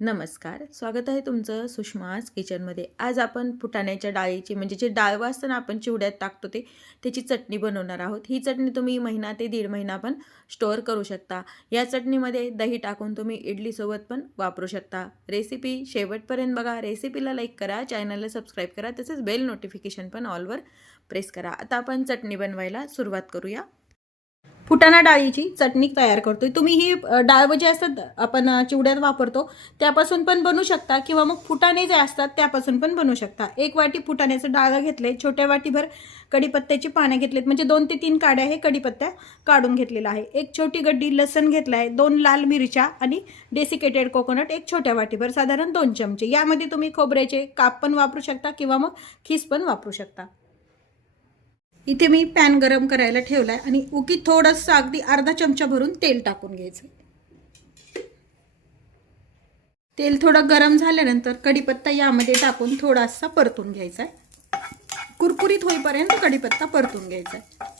नमस्कार स्वागत आहे तुमचं सुषमाज किचनमध्ये. आज आपण फुटाण्याच्या डाळीची म्हणजे जे डाळ असतं ना आपण चिवड्यात टाकतो ते त्याची चटणी बनवणार आहोत. ही चटणी तुम्ही महिना ते दीड महिना पण स्टोअर करू शकता. या चटणीमध्ये दही टाकून तुम्ही इडलीसोबत पण वापरू शकता. रेसिपी शेवटपर्यंत बघा. रेसिपीला लाईक करा चॅनलला सबस्क्राईब करा तसेच बेल नोटिफिकेशन पण ऑलवर प्रेस करा. आता आपण चटणी बनवायला सुरुवात करूया. फुटाणा डाळीची चटणी तयार करतोय. तुम्ही ही डाळ जे असतात आपण चिवड्यात वापरतो त्यापासून पण बनवू शकता किंवा मग फुटाणे जे असतात त्यापासून पण बनवू शकता. एक वाटी फुटाण्याचं डाळ घेतले छोट्या वाटीभर कडीपत्त्याची पाने घेतलेत. म्हणजे दोन ते तीन काड्या हे कडीपत्त्या काढून घेतलेला आहे. एक छोटी गड्डी लसण घेतला आहे दोन लाल मिरच्या आणि डेसिकेटेड कोकोनट एक छोट्या वाटीभर साधारण दोन चमचे. यामध्ये तुम्ही खोबऱ्याचे काप पण वापरू शकता किंवा मग खीस पण वापरू शकता. इथे मी पॅन गरम करायला ठेवलाय आणि उकी थोडंसं अगदी अर्धा चमचा भरून तेल टाकून घ्यायचं. तेल थोडं गरम झाल्यानंतर कढीपत्ता यामध्ये टाकून थोडासा परतून घ्यायचा आहे कुरकुरीत होईपर्यंत कढीपत्ता परतून घ्यायचा आहे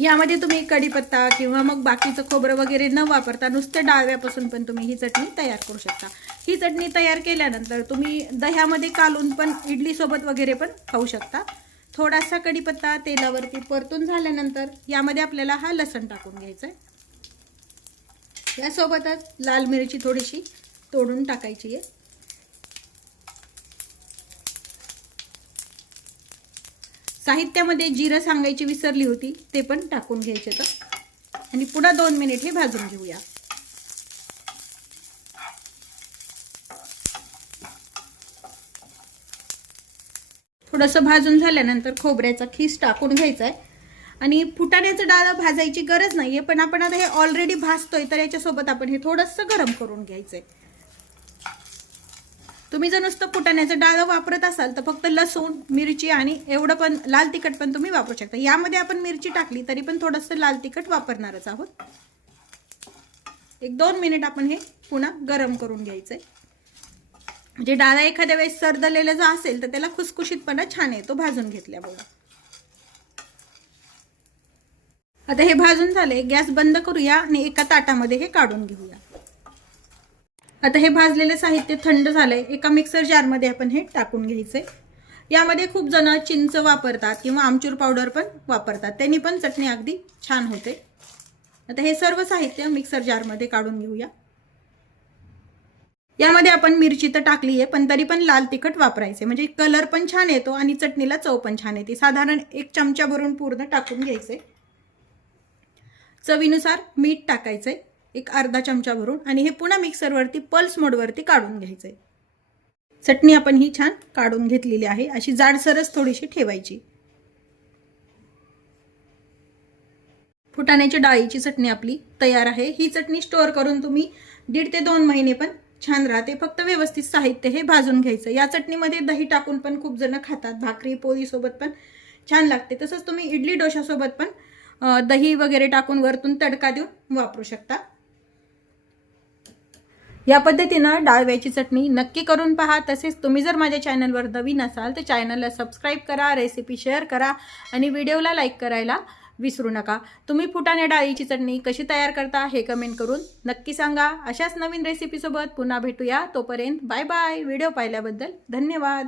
यामध्ये तुम्ही कढीपत्ता किंवा मग बाकीचं खोबरं वगैरे न वापरता नुसतं डाळव्यापासून पण तुम्ही ही चटणी तयार करू शकता. ही चटणी तयार केल्यानंतर तुम्ही दह्यामध्ये कालून पण इडलीसोबत वगैरे पण खाऊ शकता. थोडासा कढीपत्ता तेलावरती परतून झाल्यानंतर यामध्ये आपल्याला हा लसण टाकून घ्यायचा आहे यासोबतच लाल मिरची थोडीशी तोडून टाकायची आहे. साहित्यामध्ये जिरं सांगायची विसरली होती ते पण टाकून घ्यायचे तर. आणि पुन्हा दोन मिनिट हे भाजून घेऊया. थोडंसं भाजून झाल्यानंतर खोबऱ्याचा खीस टाकून घ्यायचा आहे आणि फुटाण्याचं डाळ भाजायची गरज नाही आहे पण आपण आता हे ऑलरेडी भाजतोय तर याच्यासोबत आपण हे थोडंसं गरम करून घ्यायचं आहे तुम्ही जर नुसतं फुटाण्याचं डाळ वापरत असाल तर फक्त लसूण मिरची आणि एवढं पण लाल तिखट पण तुम्ही वापरू शकता. यामध्ये आपण मिरची टाकली तरी पण थोडंसं लाल तिखट वापरणारच आहोत. एक दोन मिनिट आपण हे पुन्हा गरम करून घ्यायचं आहे म्हणजे डाळा एखाद्या वेळेस सरदलेला जर असेल तर त्याला खुसखुशीतपणा छान येतो भाजून घेतल्यामुळं आता हे भाजून झाले गॅस बंद करूया आणि एका ताटामध्ये हे काढून घेऊया. आता हे भाजलेले साहित्य थंड झालंय एका मिक्सर जारमध्ये आपण हे टाकून घ्यायचे यामध्ये खूप जण चिंच वापरतात किंवा आमचूर पावडर पण वापरतात त्यांनी पण चटणी अगदी छान होते. आता हे सर्व साहित्य मिक्सर जारमध्ये काढून घेऊया. यामध्ये आपण मिरची तर टाकली आहे पण तरी पण लाल तिखट वापरायचे. म्हणजे कलर पण छान येतो आणि चटणीला चव पण छान येते. साधारण एक चमचा भरून पूर्ण टाकून घ्यायचे. चवीनुसार मीठ टाकायचंय एक अर्धा चमचा भरून आणि हे पुन्हा मिक्सरवरती पल्स मोडवरती काढून घ्यायचे. चटणी आपण ही छान काढून घेतलेली आहे. अशी जाडसरच थोडीशी ठेवायची. फुटाण्याची डाळीची चटणी आपली तयार आहे. ही चटणी स्टोअर करून तुम्ही दीड ते दोन महिने पण छान राहते. फक्त व्यवस्थित साहित्य हे भाजून घ्यायचं. या चटणीमध्ये दही टाकून पण खूप जण खातात. भाकरी पोळीसोबत पण छान लागते. तसंच तुम्ही इडली डोशासोबत पण दही वगैरे टाकून वरतून तडका देऊन वापरू शकता. या पद्धतीनं डाळव्याची चटणी नक्की करून पहा. तसेच तुम्ही जर माझ्या चॅनलवर नवीन असाल तर चॅनलला सबस्क्राईब करा रेसिपी शेअर करा आणि व्हिडिओला लाईक करायला विसरू नका. तुम्ही फुटाणे डाळीची चटणी कशी तयार करता हे कमेंट करून नक्की सांगा. अशाच नवीन रेसिपीसोबत पुन्हा भेटूया. तोपर्यंत बाय बाय व्हिडिओ पाहिल्याबद्दल धन्यवाद.